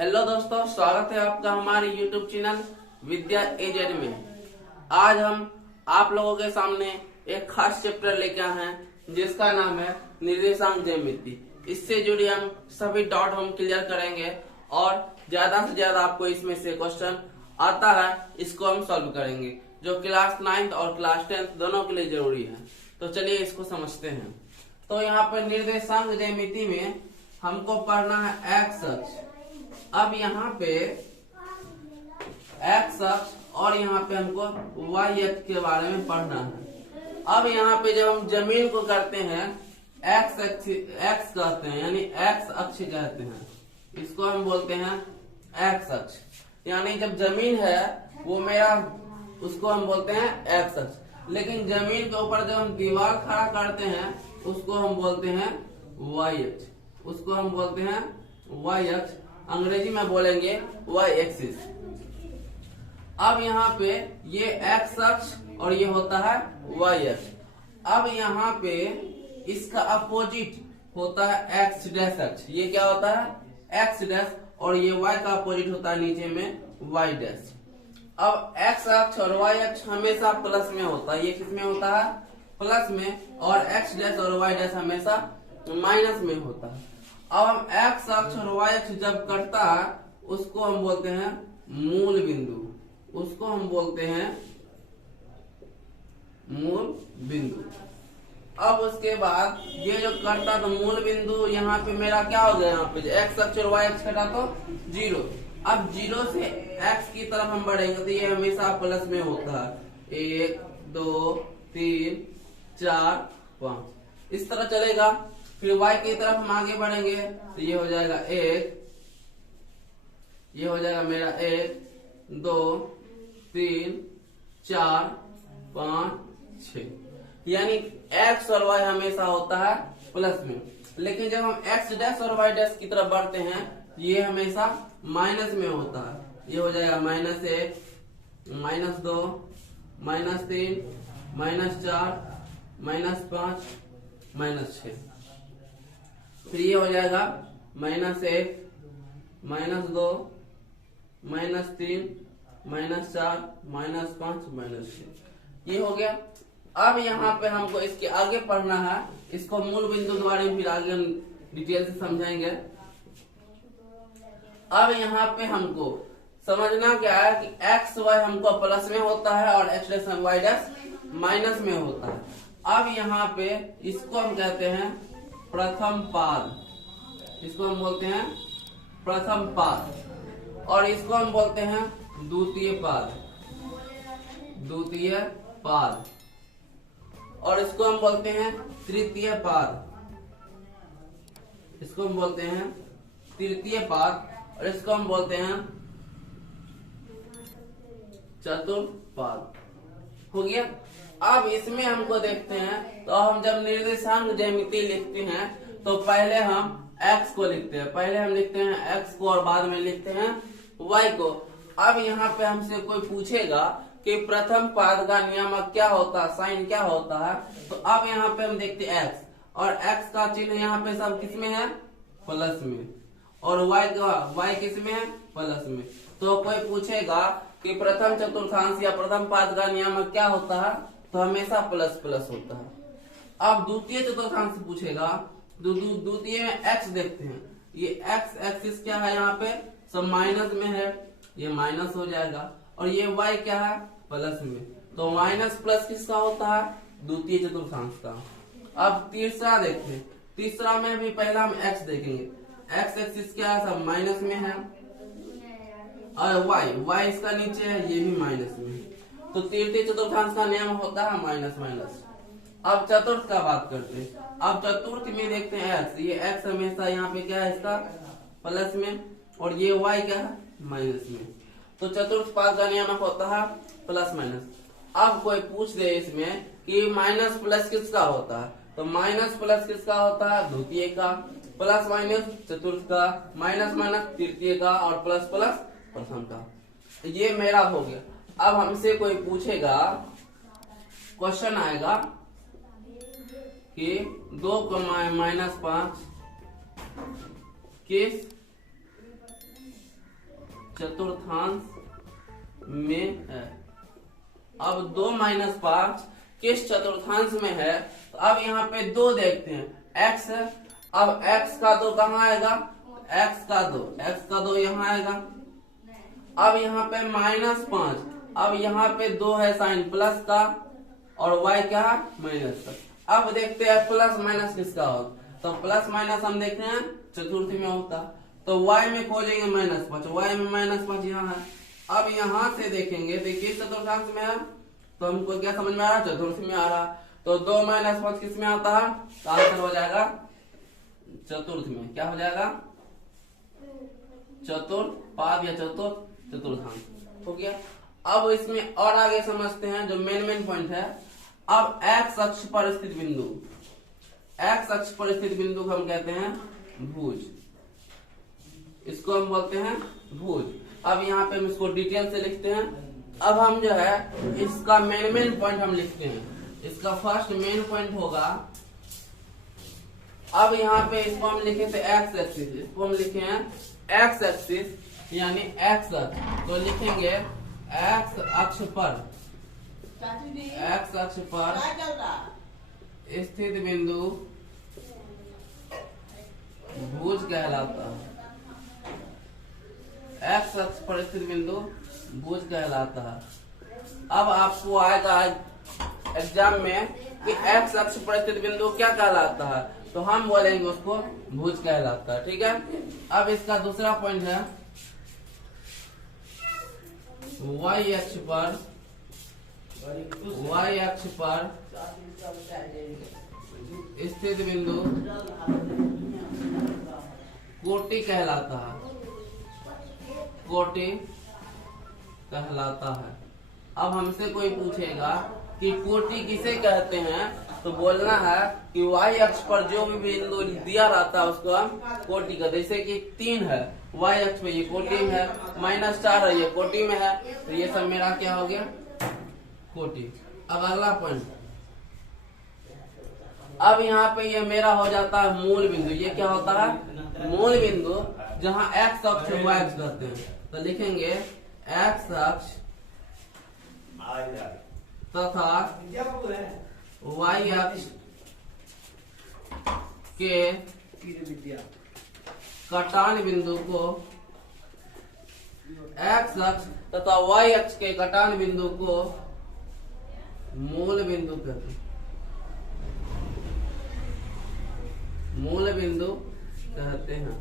Hello दोस्तों, स्वागत है आपका हमारे YouTube चैनल विद्या एजेड में। आज हम आप लोगों के सामने एक खास चैप्टर लेके आए हैं जिसका नाम है निर्देशांक ज्यामिति। इससे जुड़े हम सभी डाउट हम क्लियर करेंगे और ज्यादा से ज्यादा आपको इसमें से क्वेश्चन आता है इसको हम सॉल्व करेंगे, जो क्लास 9th और क्लास 10th दोनों के लिए जरूरी है। तो चलिए इसको समझते हैं। तो यहाँ पे निर्देशांक ज्यामिति में हमको पढ़ना है एक्स अक्ष। अब यहाँ पे एक्स अक्ष और यहाँ पे हमको वाई अक्ष के बारे में पढ़ना है। अब यहाँ पे जब हम जमीन को करते हैं एक्स कहते हैं, यानी एक्स अक्ष कहते हैं, इसको हम बोलते हैं एक्स अक्ष। यानी जब जमीन है वो मेरा, उसको हम बोलते हैं एक्स अक्ष। लेकिन जमीन के ऊपर जब हम दीवार खड़ा करते हैं उसको हम बोलते हैं वाई अक्ष। उसको हम बोलते हैं वाई अक्ष, अंग्रेजी में बोलेंगे वाई एक्सिस। अब यहाँ पे ये एक्स अक्ष और ये होता है वाई अक्ष। अब यहाँ पे इसका अपोजिट होता है एक्स डैश अक्ष। ये क्या होता है एक्स डैश, और ये वाई का अपोजिट होता है नीचे में वाई डैश। अब एक्स अक्ष और वाई अक्ष हमेशा प्लस में होता है। ये किस में होता है? प्लस में। और एक्स डैश और वाई डैश हमेशा माइनस में होता है। अब हम एक्स अक्ष और वाई अक्ष जब कटता है उसको हम बोलते हैं मूल बिंदु। उसको हम बोलते हैं मूल बिंदु। अब उसके बाद ये जो कटता तो मूल बिंदु, यहाँ पे मेरा क्या हो गया? यहाँ पे एक्स अक्ष और वाई अक्ष कटा तो 0। अब 0 से एक्स की तरफ हम बढ़ेंगे तो ये हमेशा प्लस में होता है। 1 2 3 4 5 इस तरह चलेगा। फिर y की तरफ हम आगे बढ़ेंगे तो ये हो जाएगा 1, ये हो जाएगा मेरा 1 2 3 4 5 6। यानी x और y हमेशा होता है प्लस में। लेकिन जब हम x डैश और y डैश की तरफ बढ़ते हैं ये हमेशा माइनस में होता है। ये हो जाएगा -1 -2 -3 -4 -5 -6। फिर ये हो जाएगा -1 -2 -3 -4 -5 -6। ये हो गया। अब यहाँ पे हमको इसके आगे पढ़ना है, इसको मूल बिंदु द्वारा फिर आगे हम डिटेल से समझाएंगे। अब यहाँ पे हमको समझना क्या है कि एक्स वाई हमको प्लस में होता है और X dash Y dash minus में होता है। अब यहाँ पे इसको हम कहते हैं प्रथम पाद। इसको हम बोलते हैं प्रथम पाद, और इसको हम बोलते हैं द्वितीय पाद। द्वितीय पाद। और इसको हम बोलते हैं तृतीय पाद। इसको हम बोलते हैं तृतीय पाद, और इसको हम बोलते हैं चतुर्थ पाद। हो गया। अब इसमें हमको देखते हैं, तो हम जब निर्देशांक ज्यामिति लिखते हैं तो पहले हम x को लिखते हैं। पहले हम लिखते हैं x को और बाद में लिखते हैं y को। अब यहाँ पे हमसे कोई पूछेगा कि प्रथम पाद का नियामक क्या होता है, साइन क्या होता है, तो अब यहाँ पे हम देखते हैं x, और x का चिन्ह यहाँ पे सब किस में है? प्लस में। और y किस में है? प्लस में। तो कोई पूछेगा कि प्रथम चतुर्थांश या प्रथम पाद का नियामक क्या होता है, तो हमेशा प्लस प्लस होता है। अब द्वितीय चतुर्थांश पूछेगा, द्वितीय में x देखते हैं। ये x एक्सिस क्या है? यहाँ पे सब माइनस में है, ये माइनस हो जाएगा। और ये y क्या है? प्लस में। तो माइनस प्लस किसका होता है? द्वितीय चतुर्थांश का। अब तीसरा देखते हैं। तीसरा में भी पहला हम x देखेंगे। x एक्सिस क्या है? सब माइनस में है, और y इसका नीचे है, ये भी माइनस में है। तो तृतीय चतुर्थांश का नियम होता है माइनस माइनस। अब चतुर्थ का बात करते हैं। अब चतुर्थ में देखते हैं x। ये x हमेशा यहाँ पे क्या है? इसका प्लस में, और ये y क्या है? माइनस में। तो चतुर्थ पाद का नियम होता है प्लस माइनस। अब कोई पूछ दे इसमें कि माइनस प्लस किसका होता है, तो माइनस प्लस किसका होता है? द्वितीय का। प्लस माइनस चतुर्थ का, माइनस माइनस तृतीय का, और प्लस प्लस प्रथम का। ये मेरा हो गया। अब हमसे कोई पूछेगा, क्वेश्चन आएगा कि 2 -5 किस चतुर्थांश में है। अब 2 - 5 किस चतुर्थांश में है? तो अब यहाँ पे 2 देखते हैं, x है। अब x का 2 कहाँ आएगा? x का 2 यहाँ आएगा। अब यहाँ पे -5, अब यहाँ पे 2 है साइन प्लस का और y क्या है? माइनस का। अब देखते हैं प्लस माइनस किसका होगा, तो प्लस माइनस हम देखते हैं चतुर्थ में होता, तो y में खोजेंगे -5, y में -5 यहाँ है। अब यहाँ से देखेंगे तो किस चतुर्थांश में है, तो हमको क्या समझ में आ रहा है? चतुर्थ में आ रहा। तो 2 - 5 किस में आता है? तो आंसर हो जाएगा चतुर्थ में। क्या हो जाएगा? चतुर्पाद या चतुर्थांश हो गया। अब इसमें और आगे समझते हैं जो मेन पॉइंट है। अब x अक्ष पर स्थित बिंदु, x अक्ष पर स्थित बिंदु को हम कहते हैं भुज, इसको हम बोलते हैं भुज। अब यहाँ पे हम इसको डिटेल से लिखते हैं। अब हम जो है इसका मेन पॉइंट हम लिखते हैं। इसका फर्स्ट मेन पॉइंट होगा, अब यहाँ पे इसको हम लिखे थे x एक्सिस, इसको हम लिखे हैं x एक्सिस यानी x अक्ष, तो लिखेंगे x अक्ष पर स्थित बिंदु भुज कहलाता है। x अक्ष पर स्थित बिंदु भुज कहलाता है। अब आपको आएगा एग्जाम में कि x अक्ष पर स्थित बिंदु क्या कहलाता है, तो हम बोलेंगे उसको भुज कहलाता है। ठीक है। अब इसका दूसरा पॉइंट है y अक्ष पर स्थित बिंदु कोटि कहलाता है, कोटि कहलाता है। अब हमसे कोई पूछेगा कि कोटि किसे कहते हैं, तो बोलना है कि y अक्ष पर जो भी बिंदु दिया रहता है उसको हम कोटि का, जैसे कि 3 है y अक्ष पे, ये कोटि में है, -4 है, ये कोटि में है, तो ये सब मेरा क्या हो गया? कोटि। अब अगला पॉइंट, अब यहाँ पे ये मेरा हो जाता है मूल बिंदु। ये क्या होता है? मूल बिंदु, जहाँ x अक्ष y अक्ष करते हैं, तो लिखेंगे x अक्ष तथा y अक्ष के कटान बिंदु को, x अक्ष तथा y अक्ष के कटान बिंदु को मूल बिंदु कहते हैं, मूल बिंदु कहते हैं।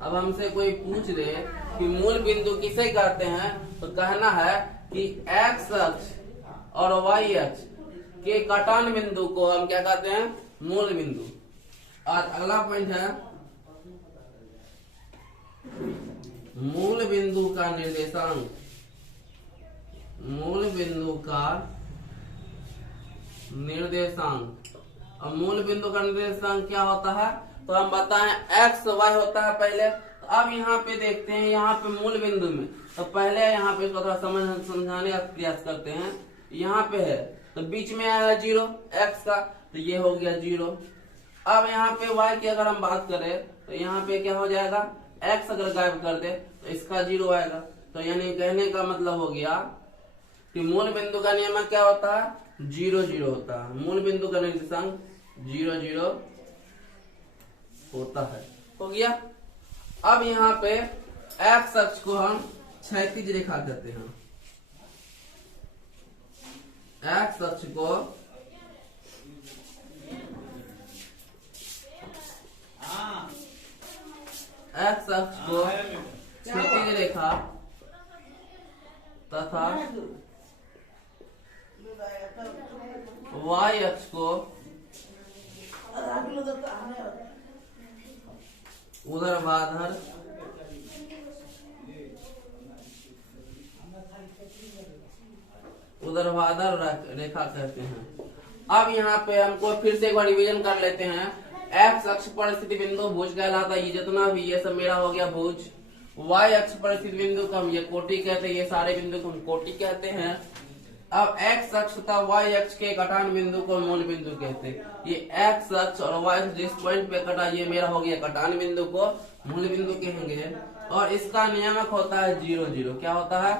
अब हमसे कोई पूछ दे कि मूल बिंदु किसे कहते हैं, तो कहना है कि x अक्ष और y अक्ष के कटान बिंदु को हम क्या कहते हैं? मूल बिंदु। और अगला पॉइंट है मूल बिंदु का निर्देशांक, मूल बिंदु का निर्देशांक। और मूल बिंदु का निर्देशांक क्या होता है, तो हम बताएं x y होता है पहले। तो अब यहाँ पे देखते हैं, यहाँ पे मूल बिंदु में, तो पहले यहाँ पे इसको थोड़ा समझाने का प्रयास करते हैं। यहाँ पे है तो बीच में आएगा 0 x का, तो ये हो गया 0। अब यहाँ पे y की अगर हम बात करें तो यहाँ पे क्या हो जाएगा? x अगर गायब कर दे तो इसका 0 आएगा। तो यानी कहने का मतलब हो गया कि मूल बिंदु का नियम क्या होता है? 0 0 होता है। मूल बिंदु का निर्देशांक 0 0 होता है। हो गया। अब यहाँ पे x अक्ष को हम क्षैतिज रेखा कहते हैं। x अक्ष को क्षैतिज रेखा तथा y अक्ष को ऊर्ध्वाधर रेखा कहते हैं। अब यहाँ पे हमको फिर से एक बार रिवीजन कर लेते हैं। x अक्ष पर स्थित बिंदु भुज कहलाता है। ये जितना भी ये सब मेरा हो गया भुज। y अक्ष पर स्थित बिंदु को हम ये कोटि कहते हैं, ये सारे बिंदु को हम कोटि कहते हैं। अब x अक्ष तथा y अक्ष के कटान बिंदु को मूल बिंदु कहते हैं। ये x अक्ष और y अक्ष जिस पॉइंट पे कटा, ये मेरा हो गया कटान बिंदु को मूल बिंदु कहेंगे। और इसका नियामक होता है 0 0। क्या होता है?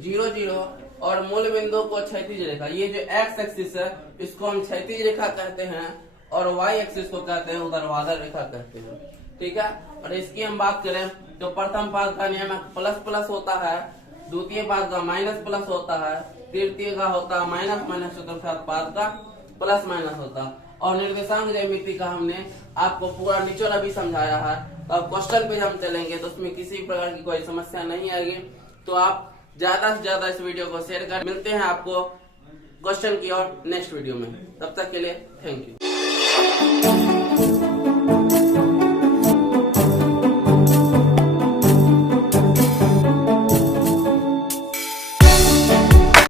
0 0। और मूल बिंदु को क्षैतिज रेखा, ये जो एक्स एक्सिस है इसको हम क्षैतिज रेखा कहते हैं और वाई एक्सिस को कहते हैं ऊर्ध्वाधर रेखा कहते हैं। ठीक है। और इसकी हम बात करें तो प्रथम पाद का नियामक प्लस प्लस होता है, द्वितीय पाद का माइनस प्लस होता है, तृतीय का होता है माइनस माइनस, चतुर्थ पाद का प्लस माइनस होता है। और निर्देशांक ज्यामिति का हमने आपको पूरा निचोड़ भी समझाया है। तो अब क्वेश्चन पे हम चलेंगे तो उसमें किसी प्रकार की कोई समस्या नहीं आएगी। तो आप ज्यादा से ज्यादा इस वीडियो को शेयर कर। मिलते हैं आपको क्वेश्चन की और नेक्स्ट वीडियो में। तब तक के लिए थैंक यू।